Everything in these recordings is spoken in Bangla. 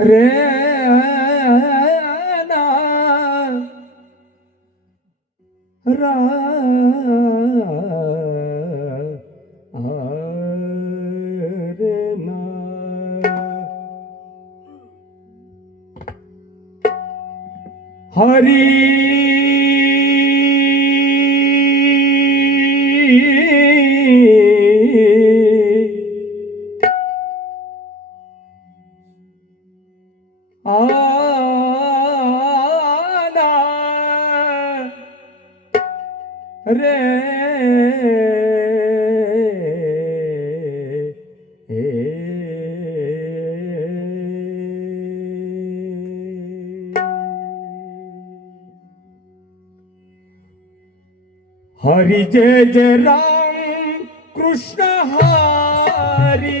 ਰੇਨਾ ਰਾ। ਹਰੀ। রে হরি জয় জয় রাম কৃষ্ণ হরি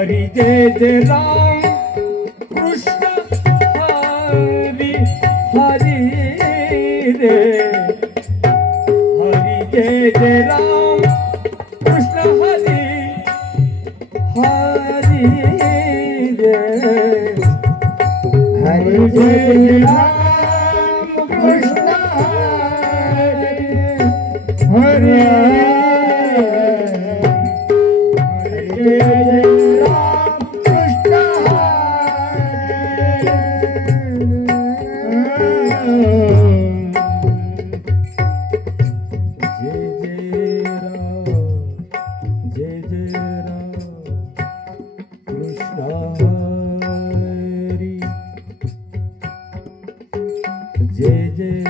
हरि जय जय राम कृष्ण हरि हरि रे हरि जय जय राम कृष्ण हरि हरि रे हरि जय जय राम Dede